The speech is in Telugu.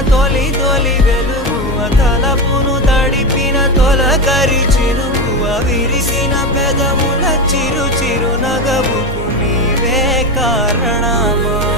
తొలి తొలి వెలుగువ తలపును తడిపిన తొలకరి చిరుకువ విరిసిన పెదముల చిరు చిరు నగవుకు నీవే కారణమా